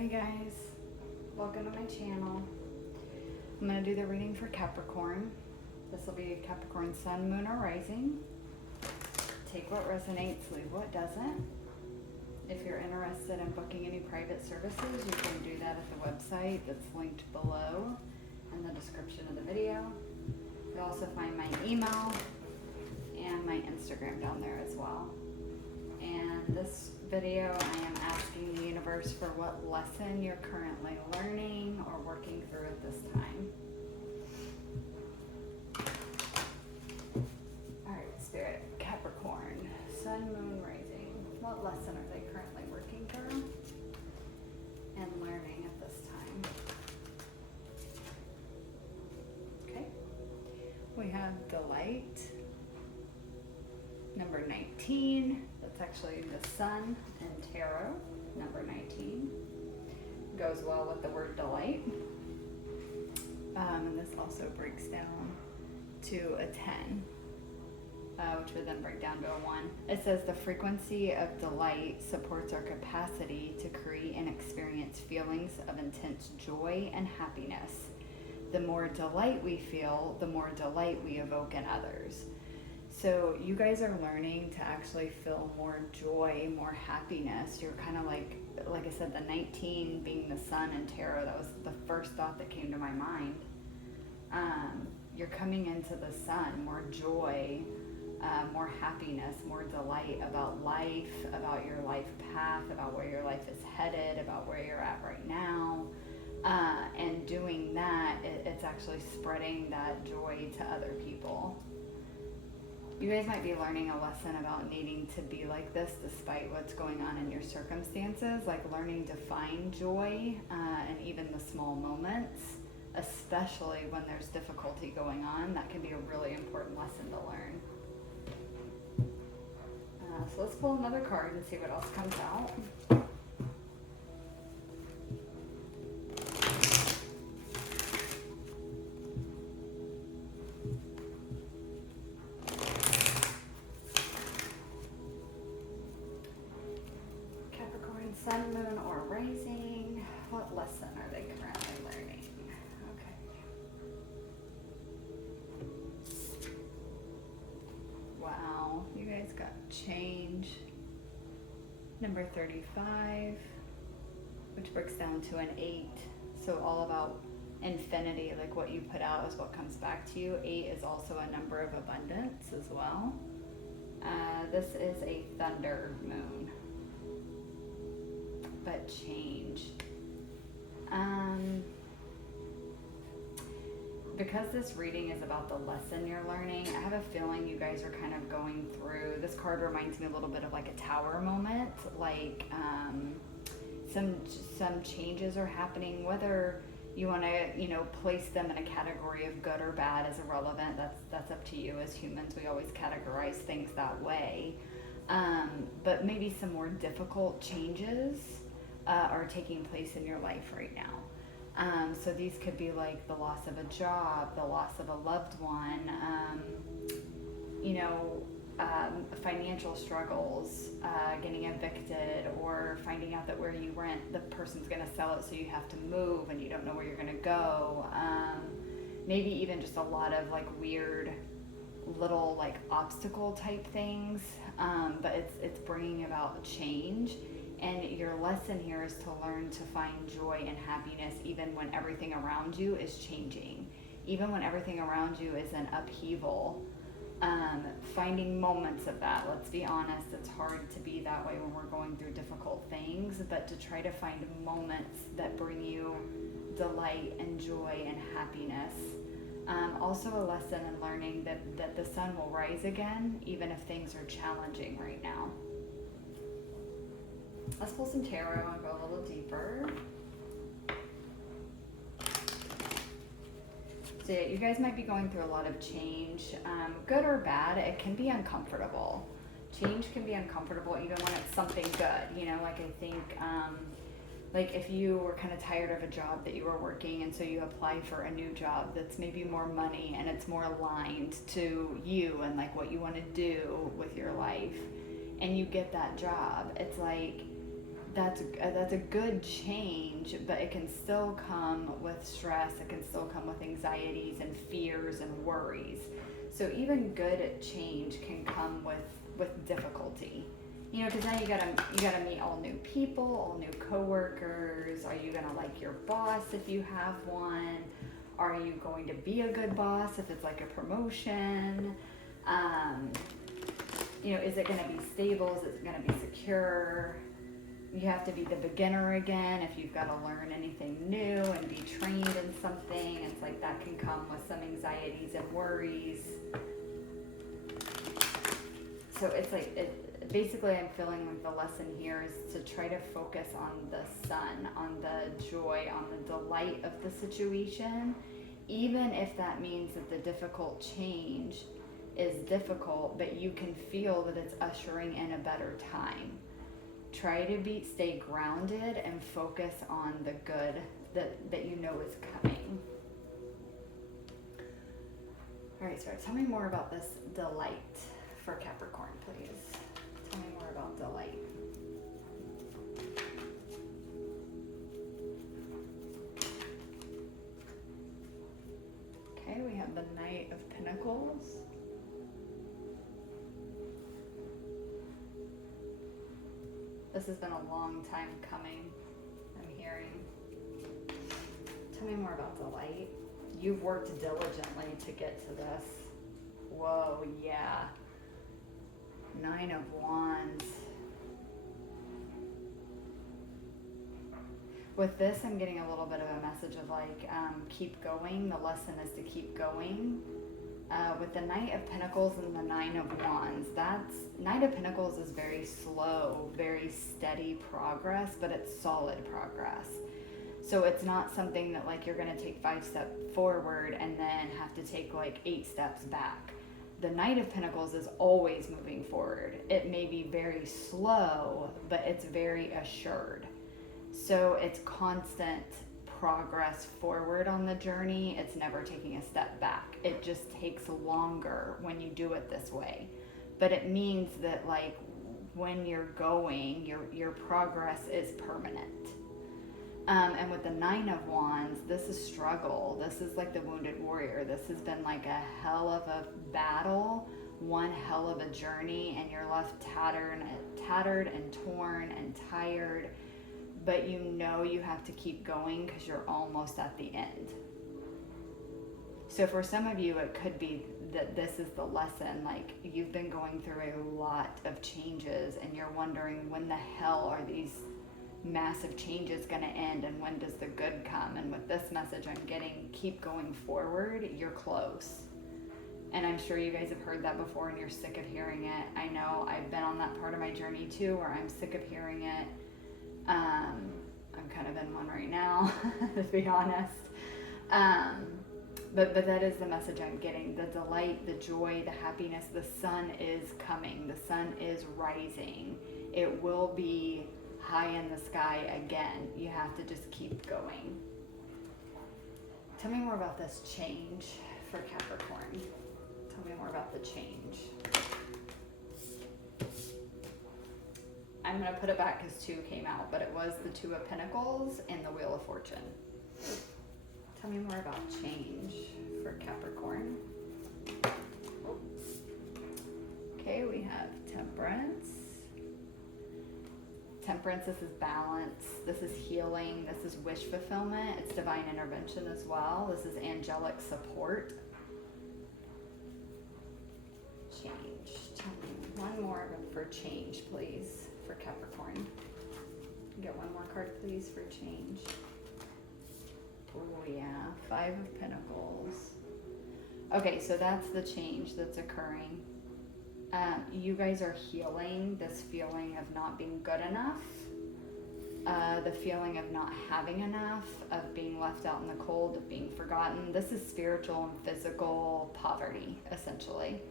Hi guys, welcome to my channel. I'm going to do the reading for Capricorn. This will be Capricorn Sun, Moon, or Rising. Take what resonates, leave what doesn't. If you're interested in booking any private services, you can do that at the website that's linked below in the description of the video. You'll also find my email and my Instagram down there as well. And this video, I am asking the universe for what lesson you're currently learning or working through at this time. All right, Spirit, Capricorn, Sun, Moon, Rising. What lesson are they currently working through and learning at this time? Okay. We have Delight, number 19. That's actually the Sun in Tarot, number 19. Goes well with the word delight. And this also breaks down to a 10, which would then break down to a 1. It says the frequency of delight supports our capacity to create and experience feelings of intense joy and happiness. The more delight we feel, the more delight we evoke in others. So you guys are learning to actually feel more joy, more happiness. You're kind of like I said, the 19 being the Sun in Tarot, that was the first thought that came to my mind. You're coming into the Sun, more joy, more happiness, more delight about life, about your life path, about where your life is headed, about where you're at right now. And doing that, it's actually spreading that joy to other people. You guys might be learning a lesson about needing to be like this despite what's going on in your circumstances, like learning to find joy in even the small moments, especially when there's difficulty going on. That can be a really important lesson to learn. So let's pull another card and see what else comes out. Sun, Moon, or Rising. What lesson are they currently learning? Okay. Wow, you guys got change. Number 35, which breaks down to an 8. So all about infinity, like what you put out is what comes back to you. 8 is also a number of abundance as well. This is a thunder moon. But change. Because this reading is about the lesson you're learning, I have a feeling you guys are kind of going through, this card reminds me a little bit of like a tower moment, like some changes are happening, whether you want to, place them in a category of good or bad is irrelevant. That's up to you. As humans, we always categorize things that way. But maybe some more difficult changes are taking place in your life right now. So these could be like the loss of a job, the loss of a loved one, financial struggles, getting evicted, or finding out that where you rent, the person's going to sell it, so you have to move and you don't know where you're going to go. Maybe even just a lot of like weird little like obstacle type things, but it's bringing about change. And your lesson here is to learn to find joy and happiness even when everything around you is changing, even when everything around you is in upheaval. Finding moments of that. Let's be honest, it's hard to be that way when we're going through difficult things, but to try to find moments that bring you delight and joy and happiness. Also a lesson in learning that the sun will rise again, even if things are challenging right now. Let's pull some tarot and go a little deeper. So yeah, you guys might be going through a lot of change, good or bad. It can be uncomfortable. Change can be uncomfortable even when it's something good. Like I think, like if you were kind of tired of a job that you were working and so you apply for a new job that's maybe more money and it's more aligned to you and like what you want to do with your life, and you get that job, it's like that's a good change, but it can still come with stress. It can still come with anxieties and fears and worries. So even good change can come with difficulty. You know, because now you gotta meet all new people, all new coworkers. Are you gonna like your boss if you have one? Are you going to be a good boss if it's like a promotion? You know, is it gonna be stable? Is it gonna be secure? You have to be the beginner again if you've got to learn anything new and be trained in something. It's like that can come with some anxieties and worries. So it's like, basically I'm feeling like the lesson here is to try to focus on the sun, on the joy, on the delight of the situation, even if that means that the difficult change is difficult, but you can feel that it's ushering in a better time. Try to stay grounded and focus on the good that you know is coming. All right, so tell me more about this delight for Capricorn, please. Tell me more about delight. Okay, we have the Knight of Pentacles. This has been a long time coming, I'm hearing. Tell me more about delight. You've worked diligently to get to this. Whoa, yeah. 9 of Wands. With this, I'm getting a little bit of a message of like, keep going. The lesson is to keep going. With the Knight of Pentacles and the 9 of Wands, Knight of Pentacles is very slow, very steady progress, but it's solid progress. So it's not something that like you're going to take 5 steps forward and then have to take like 8 steps back. The Knight of Pentacles is always moving forward. It may be very slow, but it's very assured. So it's constant progress forward on the journey. It's never taking a step back. It just takes longer when you do it this way. But it means that like when you're going, your progress is permanent. And with the 9 of Wands, this is struggle. This is like the wounded warrior. This has been like a hell of a battle, one hell of a journey, and you're left tattered and torn and tired. But you know you have to keep going because you're almost at the end. So for some of you, it could be that this is the lesson. Like you've been going through a lot of changes and you're wondering when the hell are these massive changes going to end and when does the good come? And with this message I'm getting, keep going forward, you're close. And I'm sure you guys have heard that before and you're sick of hearing it. I know I've been on that part of my journey too where I'm sick of hearing it. I'm kind of in one right now, to be honest. But that is the message I'm getting. The delight, the joy, the happiness, the sun is coming. The sun is rising. It will be high in the sky again. You have to just keep going. Tell me more about this change for Capricorn. Tell me more about the change. I'm going to put it back because 2 came out, but it was the 2 of Pentacles and the Wheel of Fortune. Tell me more about change for Capricorn. Okay, we have Temperance. Temperance, this is balance. This is healing. This is wish fulfillment. It's divine intervention as well. This is angelic support. Change. Tell me one more for change, please. For Capricorn. Get one more card, please, for change. Oh, yeah. 5 of Pentacles. Okay, so that's the change that's occurring. You guys are healing this feeling of not being good enough. The feeling of not having enough, of being left out in the cold, of being forgotten. This is spiritual and physical poverty, essentially.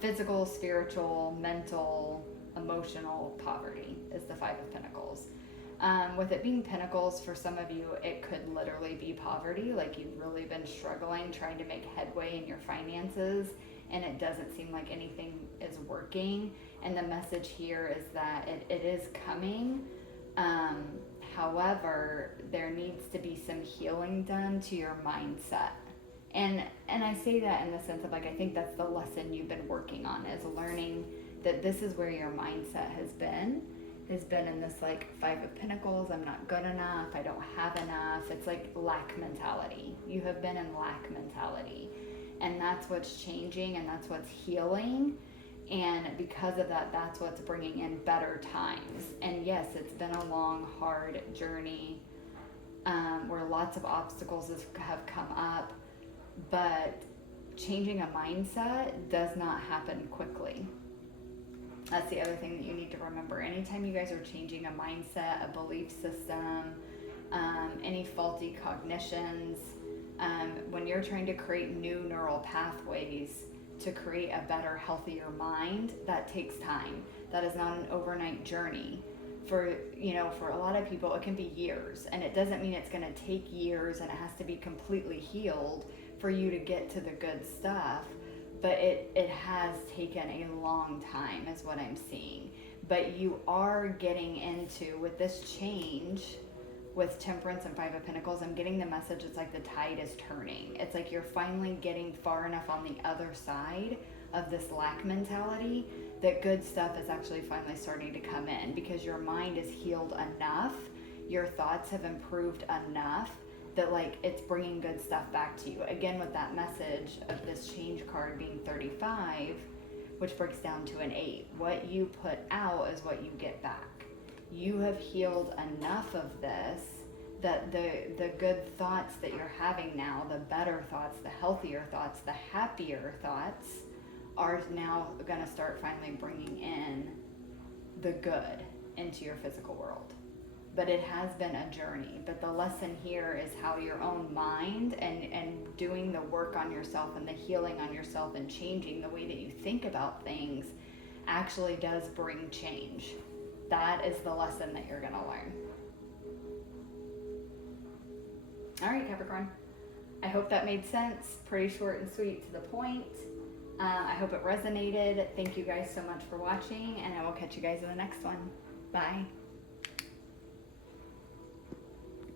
Physical, spiritual, mental, emotional poverty is the 5 of Pentacles. With it being Pentacles, for some of you, it could literally be poverty, like you've really been struggling, trying to make headway in your finances, and it doesn't seem like anything is working. And the message here is that it is coming, Um, However, there needs to be some healing done to your mindset. And I say that in the sense of like, I think that's the lesson you've been working on, is learning that this is where your mindset has been in this like Five of Pentacles. I'm not good enough. I don't have enough. It's like lack mentality. You have been in lack mentality, and that's what's changing, and that's what's healing. And because of that, that's what's bringing in better times. And yes, it's been a long, hard journey, where lots of obstacles have come up, but changing a mindset does not happen quickly. That's the other thing that you need to remember. Anytime you guys are changing a mindset, a belief system, any faulty cognitions, when you're trying to create new neural pathways to create a better, healthier mind, that takes time. That is not an overnight journey. For a lot of people, it can be years, and it doesn't mean it's going to take years and it has to be completely healed for you to get to the good stuff. But it has taken a long time, is what I'm seeing. But you are getting into, with this change, with Temperance and Five of Pentacles, I'm getting the message, it's like the tide is turning. It's like you're finally getting far enough on the other side of this lack mentality that good stuff is actually finally starting to come in, because your mind is healed enough, your thoughts have improved enough that like it's bringing good stuff back to you. Again, with that message of this change card being 35, which breaks down to an 8. What you put out is what you get back. You have healed enough of this that the good thoughts that you're having now, the better thoughts, the healthier thoughts, the happier thoughts, are now going to start finally bringing in the good into your physical world. But it has been a journey. But the lesson here is how your own mind and doing the work on yourself and the healing on yourself and changing the way that you think about things actually does bring change. That is the lesson that you're going to learn. All right, Capricorn. I hope that made sense. Pretty short and sweet to the point. I hope it resonated. Thank you guys so much for watching, and I will catch you guys in the next one. Bye.